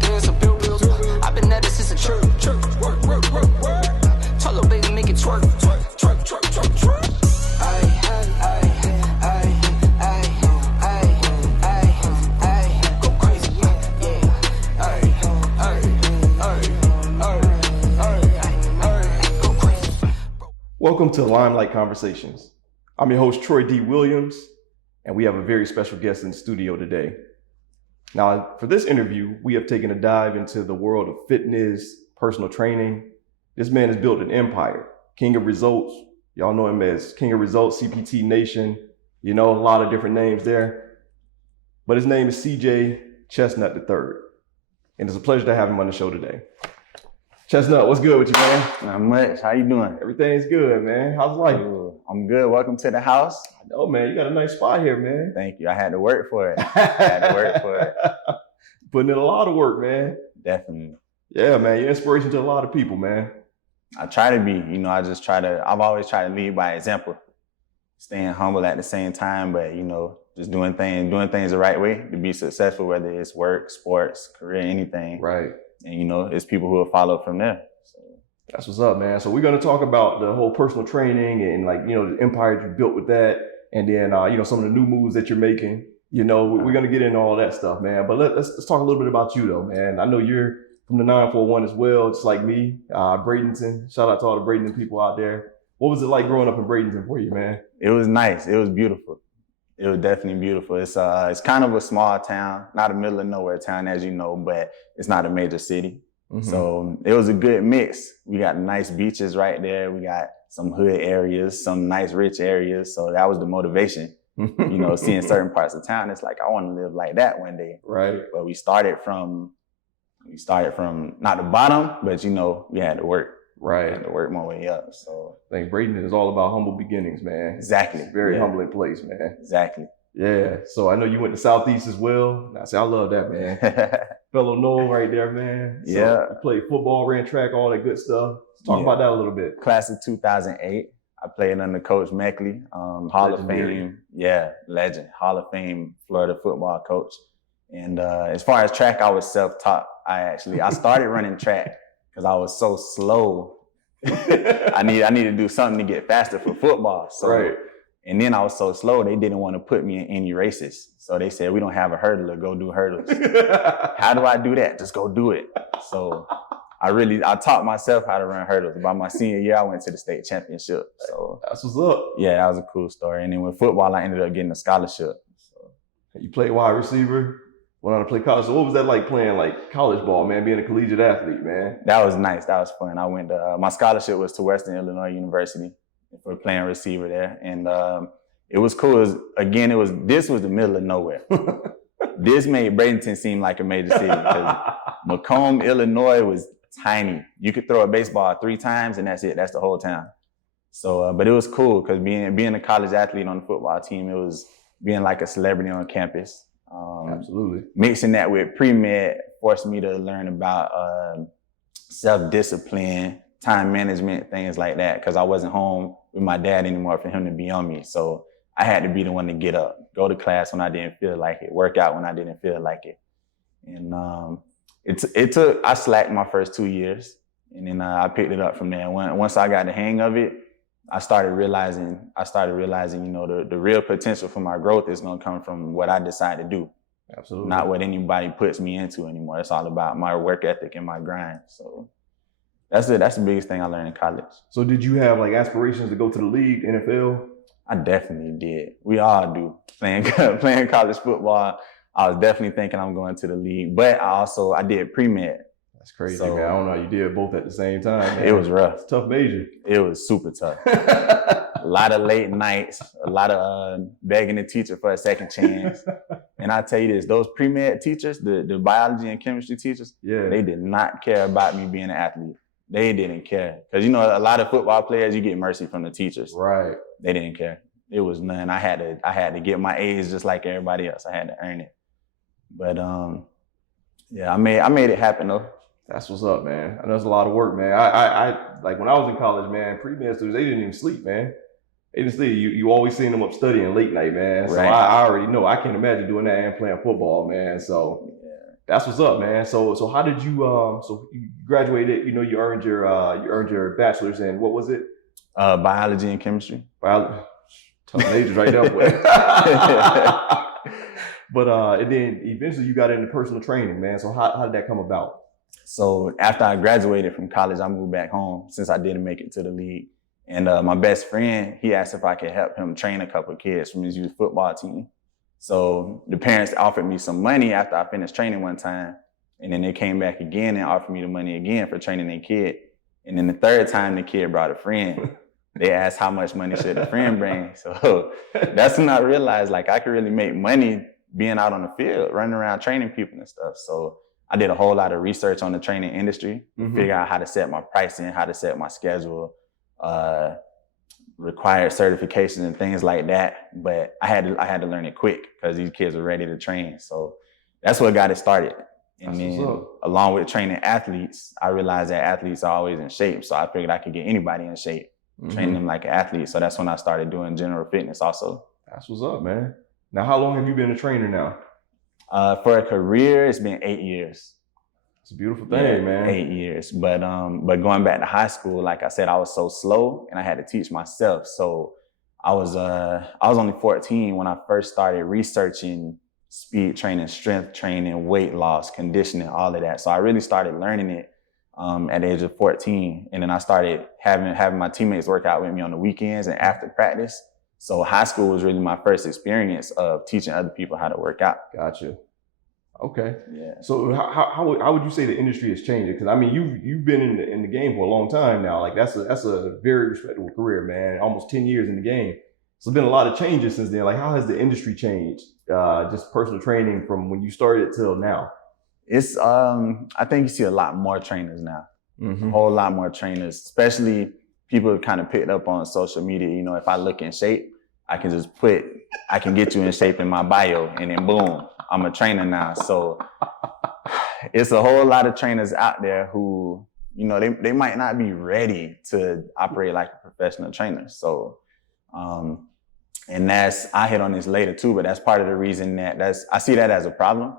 bands and bill wheels. I've been at it since a church. Work, work, work, work. Tell her baby make it twerk, twerk, twerk, twerk, twerk, twerk. Go crazy, go crazy. Welcome to Limelight Conversations. I'm your host, Troy D. Williams, and we have a very special guest in the studio today. Now, for this interview, we have taken a dive into the world of fitness, personal training. This man has built an empire, King of Results. Y'all know him as King of Results, CPT Nation. You know, a lot of different names there. But his name is CJ Chestnut III. And it's a pleasure to have him on the show today. Chestnut, what's good with you, man? Not much. How you doing? Everything's good, man. How's life? I'm good. Welcome to the house. I know, man. You got a nice spot here, man. Thank you. I had to work for it. Putting in a lot of work, man. Definitely. Yeah, man. You're inspiration to a lot of people, man. I try to be. I've always tried to lead by example. Staying humble at the same time, but, just doing things the right way to be successful, whether it's work, sports, career, anything. Right. And, it's people who will follow from there. So. That's what's up, man. So we're going to talk about the whole personal training and the empire you built with that. And then, some of the new moves that you're making. We're going to get into all that stuff, man. But let's talk a little bit about you, though, man. I know you're from the 941 as well, just like me, Bradenton. Shout out to all the Bradenton people out there. What was it like growing up in Bradenton for you, man? It was nice. It was beautiful. It was definitely beautiful. It's kind of a small town, not a middle of nowhere town, as you know, but it's not a major city. Mm-hmm. So it was a good mix. We got nice beaches right there. We got some hood areas, some nice rich areas. So that was the motivation. Seeing certain parts of town, it's like, I want to live like that one day. Right. But we started from not the bottom, but we had to work. Right. We had to work my way up. So I think Bradenton is all about humble beginnings, man. Exactly. It's a very humbling place, man. Exactly. Yeah. So I know you went to Southeast as well. I love that, man. Fellow Noel right there, man. So yeah. You played football, ran track, all that good stuff. Let's talk about that a little bit. Class of 2008. I played under Coach Meckley, Hall of Fame. Yeah, legend. Hall of Fame Florida football coach. And as far as track, I was self-taught. I started running track because I was so slow. I need to do something to get faster for football. So, right. And then I was so slow, they didn't want to put me in any races. So they said, we don't have a hurdler, go do hurdles. How do I do that? Just go do it. So I taught myself how to run hurdles. By my senior year, I went to the state championship. So that's what's up. Yeah, that was a cool story. And then with football, I ended up getting a scholarship. So. You played wide receiver, went on to play college. So what was that like playing college ball, man, being a collegiate athlete, man? That was nice. That was fun. I went to, my scholarship was to Western Illinois University for playing receiver there. And it was cool. This was the middle of nowhere. This made Bradenton seem like a major city because Macomb, Illinois was tiny. You could throw a baseball 3 times and that's it. That's the whole town. So, but it was cool because being a college athlete on the football team, it was being like a celebrity on campus. Absolutely. Mixing that with pre-med forced me to learn about self-discipline, time management, things like that, because I wasn't home with my dad anymore for him to be on me. So I had to be the one to get up, go to class when I didn't feel like it, work out when I didn't feel like it. And I slacked my first 2 years, and then I picked it up from there. Once I got the hang of it, I started realizing, the real potential for my growth is going to come from what I decide to do. Absolutely. Not what anybody puts me into anymore. It's all about my work ethic and my grind. So that's it. That's the biggest thing I learned in college. So did you have aspirations to go to the league, NFL? I definitely did. We all do. Playing college football, I was definitely thinking I'm going to the league. But I did pre-med. That's crazy, man. I don't know how you did both at the same time, man. It was rough. Tough major. It was super tough. A lot of late nights, a lot of begging the teacher for a second chance. And I tell you this, those pre-med teachers, the biology and chemistry teachers, they did not care about me being an athlete. They didn't care. Because, a lot of football players, you get mercy from the teachers. Right. They didn't care. It was none. I had to get my A's just like everybody else. I had to earn it. But I made it happen though. That's what's up, man. I know it's a lot of work, man. I when I was in college, man, pre-med students, they didn't even sleep, man. They didn't sleep. You always seen them up studying late night, man. So right. I already know. I can't imagine doing that and playing football, man. So That's what's up, man. So how did you so you graduated, you know, you earned your bachelor's in, what was it? Biology and chemistry. Biology. Tough majors right there, boy. But and then eventually you got into personal training, man. So how did that come about? So after I graduated from college, I moved back home since I didn't make it to the league. And my best friend, he asked if I could help him train a couple of kids from his youth football team. So the parents offered me some money after I finished training one time. And then they came back again and offered me the money again for training their kid. And then the third time the kid brought a friend, they asked how much money should the friend bring. So that's when I realized like I could really make money being out on the field, running around training people and stuff. So I did a whole lot of research on the training industry, figure out how to set my pricing, how to set my schedule, required certifications and things like that. But I had to learn it quick because these kids were ready to train. So that's what got it started. And then along with training athletes, I realized that athletes are always in shape. So I figured I could get anybody in shape, training them like an athlete. So that's when I started doing general fitness also. That's what's up, man. Now, how long have you been a trainer now? For a career, it's been 8 years. It's a beautiful thing, man. 8 years. But going back to high school, like I said, I was so slow and I had to teach myself. So I was only 14 when I first started researching speed training, strength training, weight loss, conditioning, all of that. So I really started learning it at the age of 14. And then I started having my teammates work out with me on the weekends and after practice. So high school was really my first experience of teaching other people how to work out. Gotcha. Okay. Yeah. So how would you say the industry is changing? Because I mean, you've been in the game for a long time now. Like that's a very respectable career, man. Almost 10 years in the game. So there's been a lot of changes since then. Like how has the industry changed? Just personal training from when you started till now. It's I think you see a lot more trainers now. A whole lot more trainers, especially people have kind of picked up on social media. You know, if I look in shape, I can get you in shape in my bio and then boom, I'm a trainer now. So it's a whole lot of trainers out there who, you know, they might not be ready to operate like a professional trainer. So, and I hit on this later too, but that's part of the reason I see that as a problem.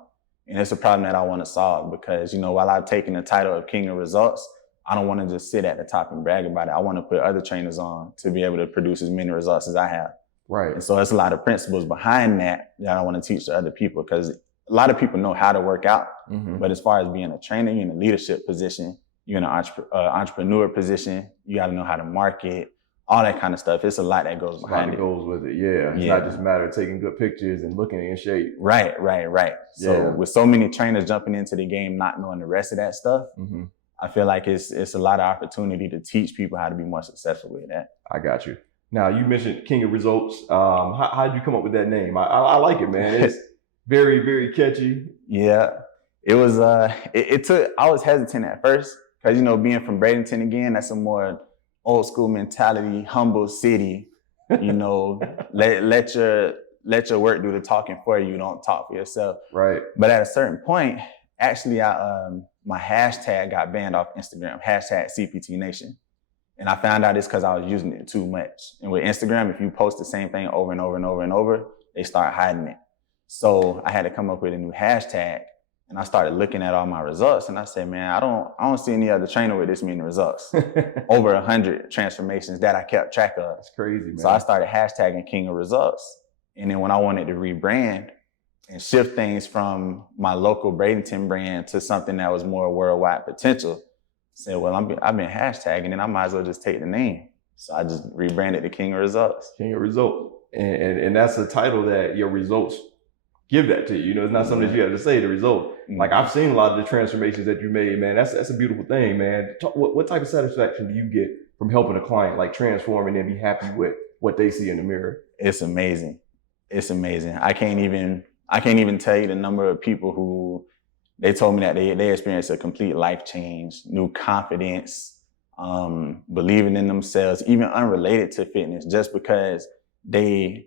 And it's a problem that I want to solve because, you know, while I've taken the title of King of Results, I don't want to just sit at the top and brag about it. I want to put other trainers on to be able to produce as many results as I have. Right. And so there's a lot of principles behind that I want to teach to other people because a lot of people know how to work out. But as far as being a trainer, you're in a leadership position, you're in an entrepreneur position, you got to know how to market, all that kind of stuff. It's a lot that goes behind it. Goes with it, yeah. It's not just a matter of taking good pictures and looking in shape. Right. So with so many trainers jumping into the game, not knowing the rest of that stuff, I feel like it's a lot of opportunity to teach people how to be more successful with that. I got you. Now you mentioned King of Results. How did you come up with that name? I like it, man. It's very, very catchy. Yeah, it was. I was hesitant at first because, you know, being from Bradenton again, that's a more old school mentality, humble city. You know, let your work do the talking for you. Don't talk for yourself. Right. But at a certain point, actually, my hashtag got banned off Instagram. #CPT Nation. And I found out it's because I was using it too much. And with Instagram, if you post the same thing over and over and over and over, they start hiding it. So I had to come up with a new hashtag. And I started looking at all my results. And I said, man, I don't see any other trainer with this many results. Over 100 transformations that I kept track of. That's crazy, man. So I started hashtagging King of Results. And then when I wanted to rebrand and shift things from my local Bradenton brand to something that was more worldwide potential, said, well, I've been hashtagging and I might as well just take the name. So I just rebranded the King of Results. King of Results. And that's a title that your results give that to you. You know, it's not something that you have to say, the result. Like I've seen a lot of the transformations that you made, man. That's a beautiful thing, man. What type of satisfaction do you get from helping a client like transform and then be happy with what they see in the mirror? It's amazing. It's amazing. I can't even tell you the number of people who they told me that they experienced a complete life change, new confidence, believing in themselves, even unrelated to fitness, just because they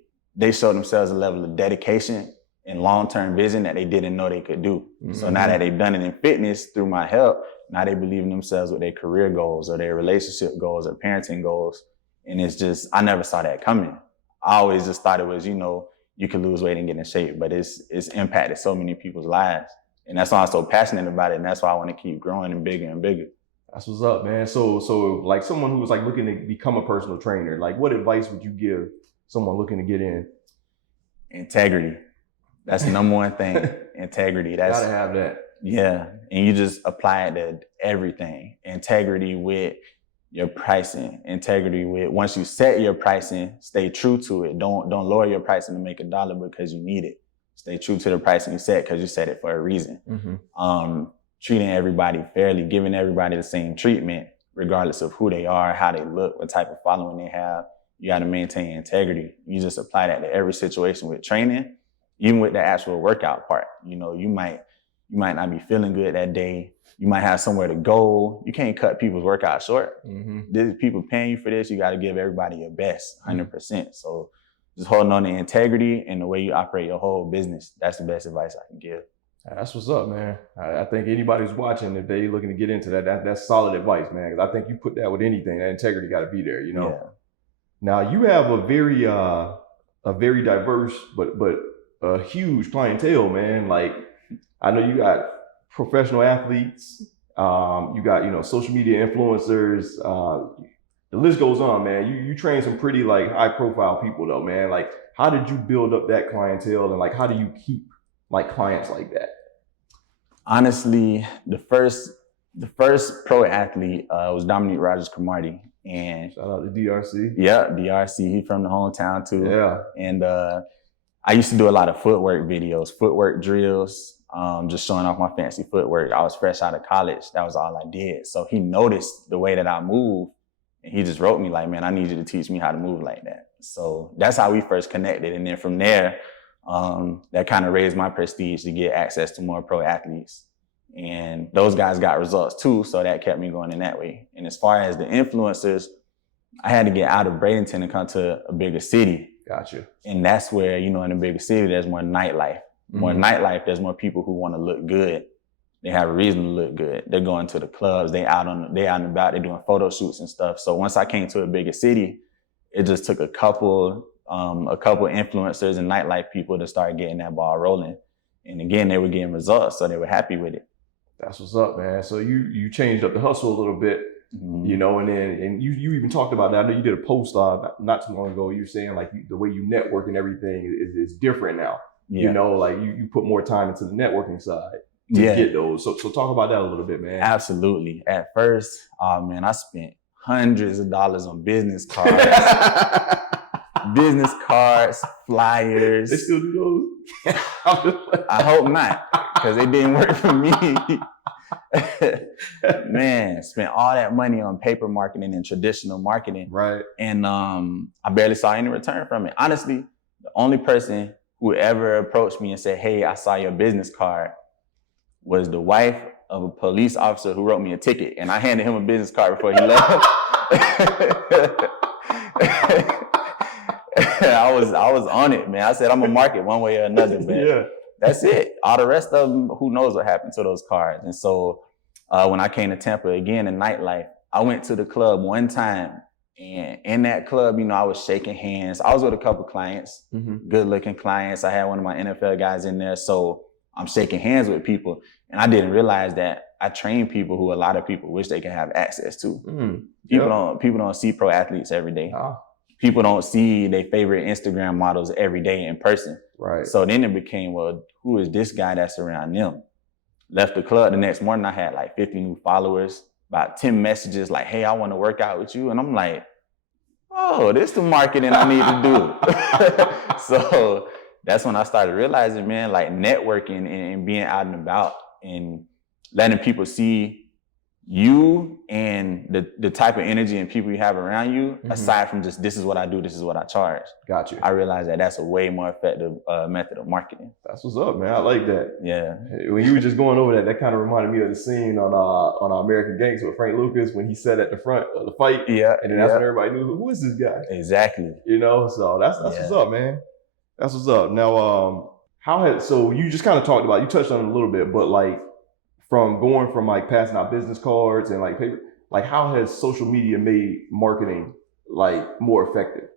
showed themselves a level of dedication and long-term vision that they didn't know they could do. So now that they've done it in fitness through my help, now they believe in themselves with their career goals or their relationship goals or parenting goals. And it's just, I never saw that coming. I always just thought it was, you know, you can lose weight and get in shape, but it's impacted so many people's lives. And that's why I'm so passionate about it. And that's why I want to keep growing and bigger and bigger. That's what's up, man. So like someone who's like looking to become a personal trainer, like what advice would you give someone looking to get in? Integrity. That's the number one thing. Integrity. That's gotta have that. Yeah. And you just apply it to everything. Integrity with your pricing. Integrity with, once you set your pricing, stay true to it. Don't lower your pricing to make $1 because you need it. Stay true to the pricing you set because you set it for a reason. Treating everybody fairly, giving everybody the same treatment, regardless of who they are, how they look, what type of following they have. You got to maintain integrity. You just apply that to every situation with training, even with the actual workout part. You know, you might not be feeling good that day. You might have somewhere to go. You can't cut people's workout short. There's people paying you for this. You got to give everybody your best, 100%. So just holding on to integrity and the way you operate your whole business. That's the best advice I can give. That's what's up, man. I think anybody who's watching, if they looking to get into that's solid advice, man. Because I think you put that with anything, that integrity got to be there, you know. Yeah. Now you have a very diverse but a huge clientele, man. Like I know you got professional athletes, you got social media influencers. The list goes on, man. You train some pretty like high profile people though, man. Like how did you build up that clientele and like how do you keep like clients like that? Honestly, the first pro athlete was Dominique Rogers-Cromartie. And shout out to DRC. Yeah, DRC. He from the hometown too. Yeah. And I used to do a lot of footwork videos, footwork drills, just showing off my fancy footwork. I was fresh out of college. That was all I did. So he noticed the way that I move, and he just wrote me like, man, I need you to teach me how to move like that. So that's how we first connected. And then from there, that kind of raised my prestige to get access to more pro athletes. And those guys got results too, so that kept me going in that way. And as far as the influencers, I had to get out of Bradenton and come to a bigger city. Gotcha. And that's where, in a bigger city, there's more nightlife. More nightlife, there's more people who want to look good. They have a reason to look good. They're going to the clubs, they out and about, they're doing photo shoots and stuff. So once I came to a bigger city, it just took a couple influencers and nightlife people to start getting that ball rolling. And again, they were getting results, so they were happy with it. That's what's up, man. So you changed up the hustle a little bit, and then you even talked about that. I know you did a post not too long ago. You're saying like the way you network and everything is different now. Yeah. Like you put more time into the networking side to get those. So talk about that a little bit, man. Absolutely. At first, I spent hundreds of dollars on business cards. Business cards, flyers. They still do those? I hope not, because it didn't work for me. Man, spent all that money on paper marketing and traditional marketing. Right. And I barely saw any return from it. Honestly, the only person who ever approached me and said, hey, I saw your business card was the wife of a police officer who wrote me a ticket. And I handed him a business card before he left. I was on it, man. I said, I'm gonna market one way or another, but that's it. All the rest of them, who knows what happened to those cards. And so when I came to Tampa again in nightlife, I went to the club one time, and in that club, I was shaking hands. I was with a couple clients, good looking clients. I had one of my NFL guys in there. So I'm shaking hands with people, and I didn't realize that I train people who a lot of people wish they could have access to. People don't see pro athletes every day. People don't see their favorite Instagram models every day in person. Right. So then it became, well, who is this guy that's around them? Left the club the next morning, I had like 50 new followers, about 10 messages like, hey, I want to work out with you. And I'm like, oh, this is the marketing I need to do. So that's when I started realizing, man, like networking and being out and about and letting people see you and the type of energy and people you have around you, aside from just, this is what I do, this is what I charge. Got you. I realized that that's a way more effective method of marketing. That's what's up, man. I like that. Yeah. When you were just going over that kind of reminded me of the scene on American Gangster with Frank Lucas when he sat at the front of the fight. Yeah. And then that's when everybody knew, who is this guy? Exactly. So that's what's up, man. That's what's up. Now, so you just kind of talked about, you touched on it a little bit, but like, from going from like passing out business cards and like paper, like how has social media made marketing like more effective,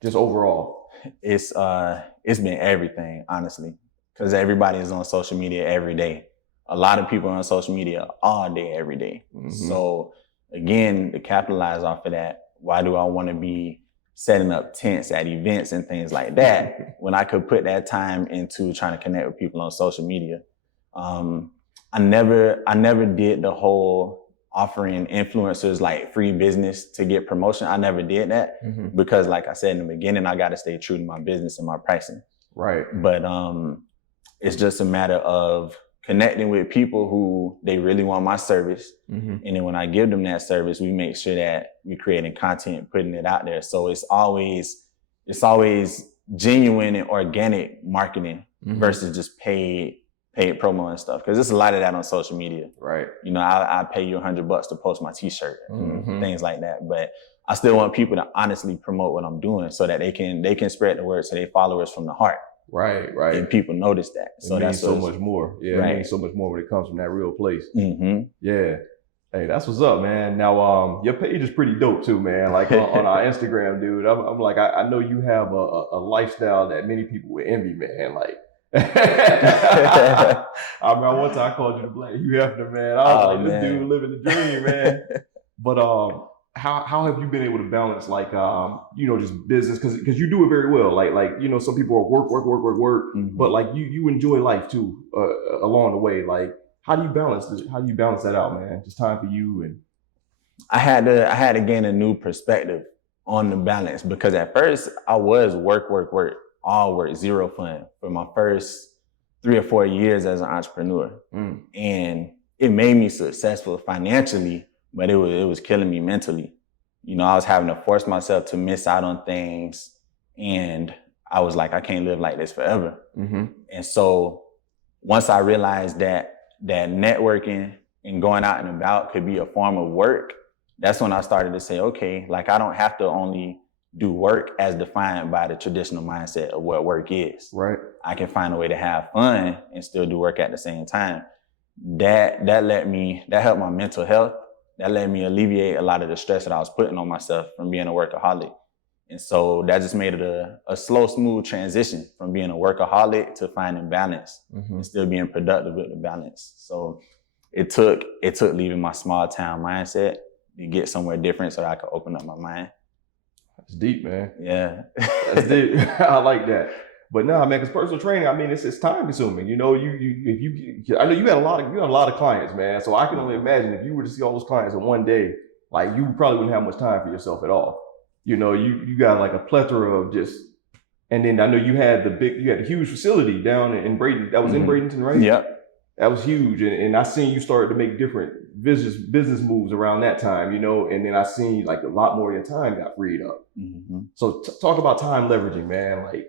just overall? It's been everything, honestly, because everybody is on social media every day. a lot of people on social media all day, every day. So again, to capitalize off of that, why do I want to be setting up tents at events and things like that when I could put that time into trying to connect with people on social media? I never did the whole offering influencers like free business to get promotion. I never did that because, like I said in the beginning, I got to stay true to my business and my pricing. Right. But it's just a matter of connecting with people who they really want my service. And then when I give them that service, we make sure that we're creating content, putting it out there. So it's always genuine and organic marketing versus just paid promo and stuff. Cause there's a lot of that on social media. Right. You know, I pay you $100 to post my t-shirt, things like that. But I still want people to honestly promote what I'm doing so that they can spread the word to their followers from the heart. Right. And people notice that. So that's so much more. Yeah. It means so much more when it comes from that real place. Yeah. Hey, that's what's up, man. Now, your page is pretty dope too, man. Like on our Instagram, dude, I'm like, I know you have a lifestyle that many people would envy, man. Like, I remember one time I called you the Black Hugh Hefner, man. I was like, this dude living the dream, man. But how have you been able to balance, like, just business? Because you do it very well. Like some people are work, but like you enjoy life too along the way. Like, how do you balance this? How do you balance that out, man? Just time for you. And I had to gain a new perspective on the balance, because at first I was work, all work, zero fun for my first 3 or 4 years as an entrepreneur. And it made me successful financially, but it was killing me mentally. You know, I was having to force myself to miss out on things, and I was like, I can't live like this forever. And so once I realized that networking and going out and about could be a form of work, that's when I started to say, okay, like, I don't have to only do work as defined by the traditional mindset of what work is. Right. I can find a way to have fun and still do work at the same time. That helped my mental health. That let me alleviate a lot of the stress that I was putting on myself from being a workaholic. And so that just made it a slow, smooth transition from being a workaholic to finding balance and still being productive with the balance. So it took leaving my small town mindset to get somewhere different so that I could open up my mind. That's deep, man. Yeah. That's deep. I like that. But no, man, because personal training, I mean, it's time consuming. You know, I know you had a lot of clients, man. So I can only imagine if you were to see all those clients in one day, like, you probably wouldn't have much time for yourself at all. You know, you got like a plethora of just, and then I know you had a huge facility down in Bradenton. That was in Bradenton, right? Yeah. That was huge. And I seen you started to make different business moves around that time, you know, and then I seen like a lot more of your time got freed up. So talk about time leveraging, man. Like,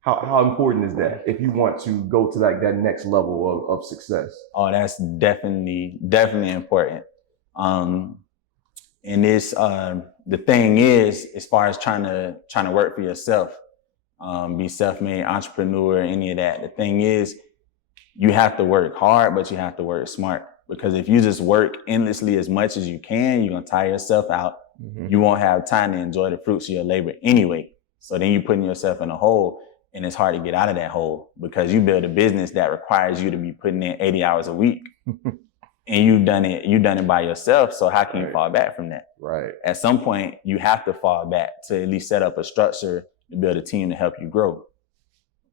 how important is that if you want to go to like that next level of success? Oh, that's definitely important. And it's the thing is, as far as trying to work for yourself, be self-made entrepreneur, any of that, the thing is, you have to work hard, but you have to work smart. Because if you just work endlessly as much as you can, you're gonna tire yourself out. You won't have time to enjoy the fruits of your labor anyway. So then you're putting yourself in a hole, and it's hard to get out of that hole because you build a business that requires you to be putting in 80 hours a week. And you've done it by yourself. So how can you fall back from that? Right. At some point, you have to fall back to at least set up a structure to build a team to help you grow.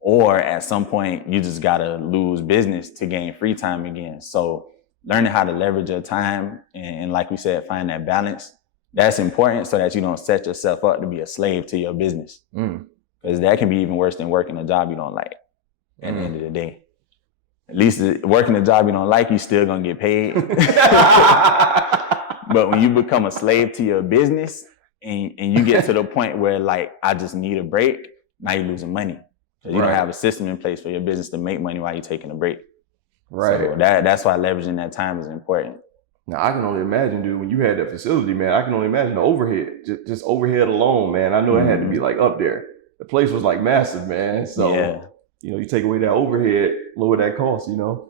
Or at some point, you just gotta lose business to gain free time again. So learning how to leverage your time and like we said, find that balance, that's important so that you don't set yourself up to be a slave to your business. Because that can be even worse than working a job you don't like at the end of the day. At least working a job you don't like, you still gonna get paid. But when you become a slave to your business and you get to the point where like, I just need a break, now you're losing money. Because you don't have a system in place for your business to make money while you're taking a break. Right. So that's why leveraging that time is important. Now, I can only imagine, dude, when you had that facility, man, I can only imagine the overhead, just overhead alone, man. I know it had to be like up there. The place was like massive, man. So, you know, you take away that overhead, lower that cost, you know.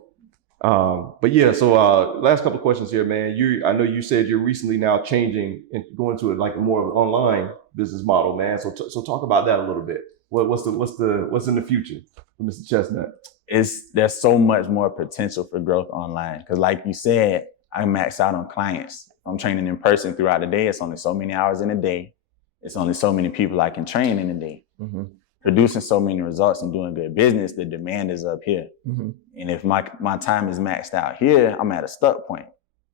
But yeah, so last couple of questions here, man. I know you said you're recently now changing and going to like more of an online business model, man. So talk about that a little bit. What's in the future for Mr. Chestnut? there's so much more potential for growth online. Because like you said, I max out on clients. I'm training in person throughout the day. It's only so many hours in a day. It's only so many people I can train in a day. Mm-hmm. Producing so many results and doing good business, the demand is up here. Mm-hmm. And if my time is maxed out here, I'm at a stuck point.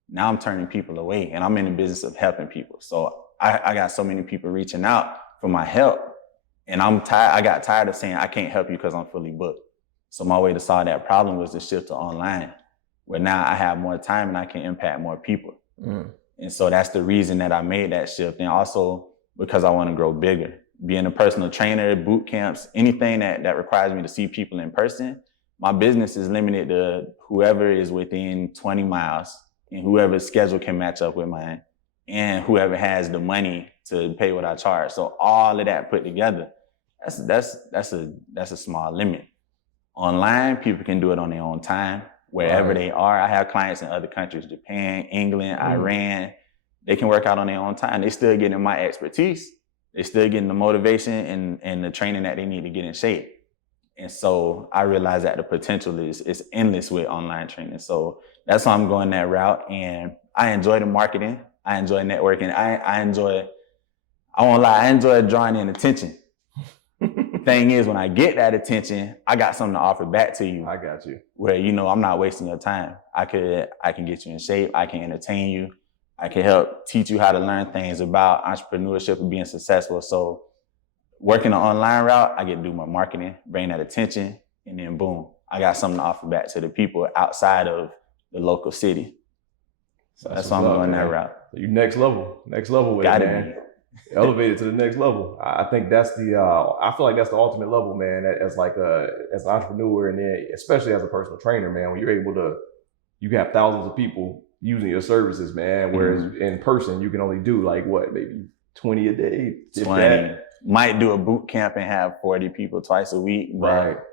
Now I'm turning people away, and I'm in the business of helping people. So I got so many people reaching out for my help, and I'm tired. I got tired of saying I can't help you because I'm fully booked. So my way to solve that problem was to shift to online, where now I have more time and I can impact more people. Mm. And so that's the reason that I made that shift. And also because I want to grow bigger. Being a personal trainer, boot camps, anything that requires me to see people in person, my business is limited to whoever is within 20 miles and whoever's schedule can match up with mine and whoever has the money to pay what I charge. So all of that put together, that's a small limit. Online, people can do it on their own time, wherever they are. I have clients in other countries, Japan, England, Iran. They can work out on their own time. They still getting my expertise. They still getting the motivation and the training that they need to get in shape. And so I realize that the potential is endless with online training. So that's why I'm going that route. And I enjoy the marketing. I enjoy networking. I won't lie, I enjoy drawing in attention. Thing is, when I get that attention, I got something to offer back to you. I got you. Where, I'm not wasting your time. I can get you in shape. I can entertain you. I can help teach you how to learn things about entrepreneurship and being successful. So working the online route, I get to do my marketing, bring that attention, and then boom, I got something to offer back to the people outside of the local city. So that's why I'm going that route. You next level with it, man. Elevated to the next level. I think that's I feel like that's the ultimate level, man, as an entrepreneur, and then especially as a personal trainer, man, when you're able to, you have thousands of people using your services, man, whereas in person, you can only do maybe 20 a day. 20. Might do a boot camp and have 40 people twice a week, but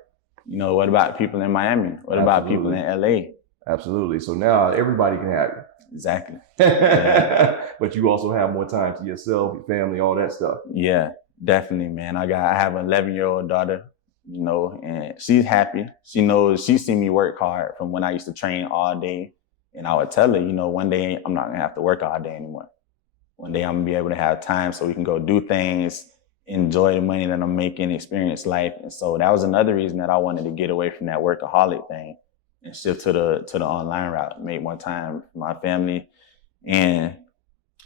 what about people in Miami? What about people in LA? Absolutely. So now everybody can have it. Exactly. But you also have more time to yourself, your family, all that stuff. Yeah, definitely, man. I have an 11-year-old daughter, and she's happy. She knows, she's seen me work hard from when I used to train all day. And I would tell her, one day I'm not gonna have to work all day anymore. One day I'm gonna be able to have time so we can go do things, enjoy the money that I'm making, experience life. And so that was another reason that I wanted to get away from that workaholic thing and shift to the online route, make more time for my family and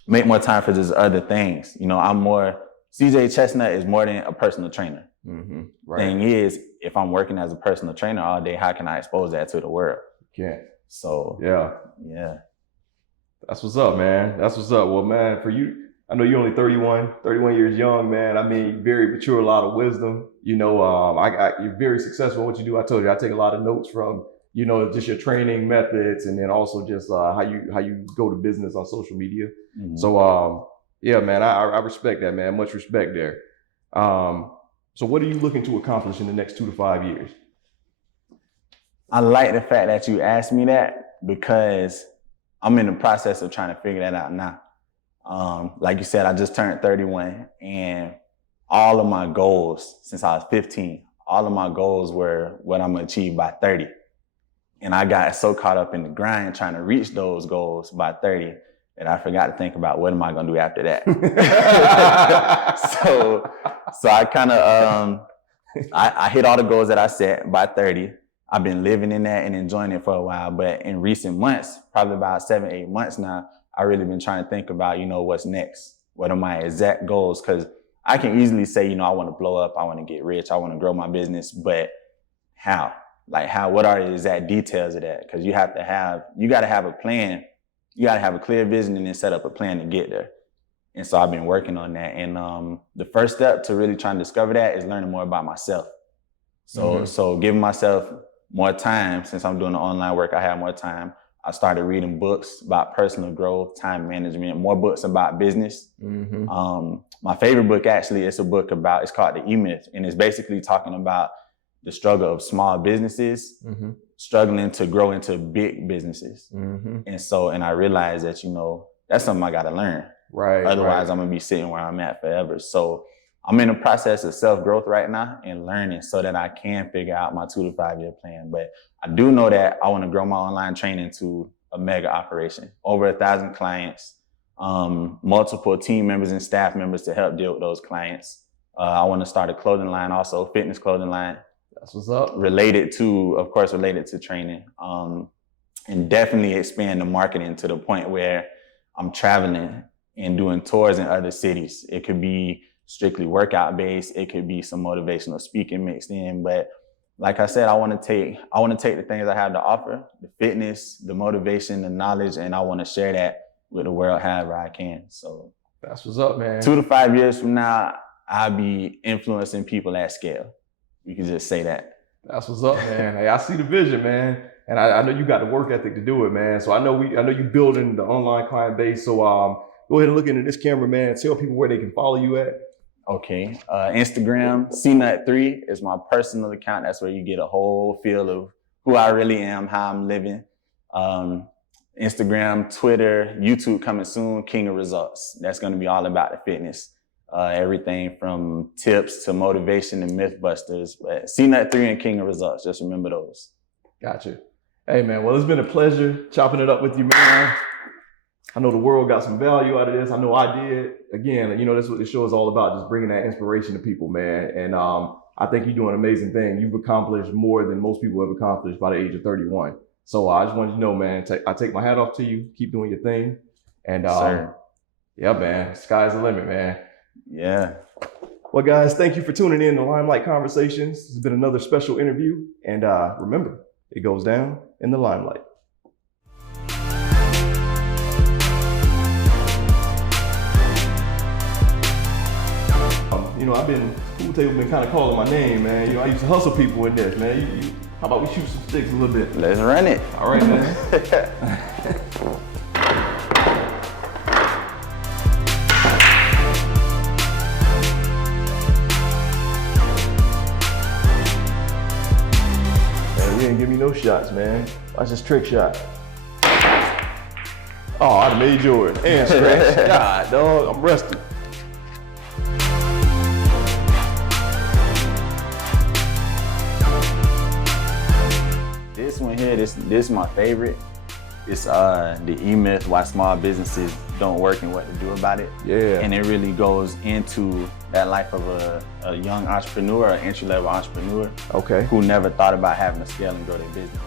make more time for just other things. CJ Chestnut is more than a personal trainer. Mm-hmm. Right. Thing is, if I'm working as a personal trainer all day, how can I expose that to the world? You can't. So yeah. That's what's up, man. That's what's up. Well, man, for you, I know you're only 31 years young, man. I mean, very mature, a lot of wisdom. You're very successful in what you do. I told you, I take a lot of notes from, just your training methods, and then also just how you go to business on social media. Mm-hmm. So, yeah, man, I respect that, man. Much respect there. So what are you looking to accomplish in the next 2 to 5 years? I like the fact that you asked me that because I'm in the process of trying to figure that out now. Like you said, I just turned 31, and all of my goals since I was 15, all of my goals were what I'm gonna achieve by 30. And I got so caught up in the grind trying to reach those goals by 30 that I forgot to think about what am I gonna do after that. So I kind of, I hit all the goals that I set by 30. I've been living in that and enjoying it for a while, but in recent months, probably about 7-8 months now, I really been trying to think about, what's next? What are my exact goals? Because I can easily say, I want to blow up, I want to get rich, I want to grow my business, but how? What are the exact details of that? Because you got to have a plan. You got to have a clear vision and then set up a plan to get there. And so I've been working on that. And the first step to really trying to discover that is learning more about myself. So giving myself more time. Since I'm doing the online work, I have more time. I started reading books about personal growth, time management, more books about business. Mm-hmm. My favorite book, actually, it's called The E-Myth. And it's basically talking about the struggle of small businesses, struggling to grow into big businesses. Mm-hmm. And I realized that, that's something I got to learn. Right. Otherwise, I'm going to be sitting where I'm at forever. So I'm in the process of self-growth right now and learning so that I can figure out my 2 to 5 year plan. But I do know that I want to grow my online training to a mega operation, over 1,000 clients, multiple team members and staff members to help deal with those clients. I want to start a clothing line also, fitness clothing line. That's what's up. Related to training. And definitely expand the marketing to the point where I'm traveling and doing tours in other cities. It could be strictly workout based. It could be some motivational speaking mixed in. But like I said, I want to take the things I have to offer, the fitness, the motivation, the knowledge, and I want to share that with the world however I can. So that's what's up, man. 2 to 5 years from now, I'll be influencing people at scale. You can just say that. That's what's up, man. Hey, I see the vision, man. And I know you got the work ethic to do it, man. So I know you building the online client base. So go ahead and look into this camera, man. Tell people where they can follow you at. Okay. Instagram, Chestnut III is my personal account. That's where you get a whole feel of who I really am, how I'm living. Instagram, Twitter, YouTube coming soon, King of Results. That's going to be all about the fitness. Everything from tips to motivation and myth busters. But Chestnut III and King of Results, just remember those. Gotcha. Hey, man, well, it's been a pleasure chopping it up with you, man. I know the world got some value out of this. I know I did. Again, you know, that's what this show is all about, just bringing that inspiration to people, man. And I think you're doing an amazing thing. You've accomplished more than most people have accomplished by the age of 31. So I just wanted you to know, man, I take my hat off to you. Keep doing your thing. And yeah, man, sky's the limit, man. Yeah. Well, guys, thank you for tuning in to Limelight Conversations. This has been another special interview. And remember, it goes down in the limelight. You know, people been kind of calling my name, man. You know, I used to hustle people in this, man. How about we shoot some sticks a little bit? Let's run it. All right, man. Man, we didn't give me no shots, man. That's just trick shot. Oh, I'd have made yours. And scratch. God, dog, I'm rusty. This one here, this is my favorite. It's the E-Myth, Why Small Businesses Don't Work and What to Do About It. Yeah. And it really goes into that life of a young entrepreneur, an entry-level entrepreneur. Okay. Who never thought about having to scale and grow their business.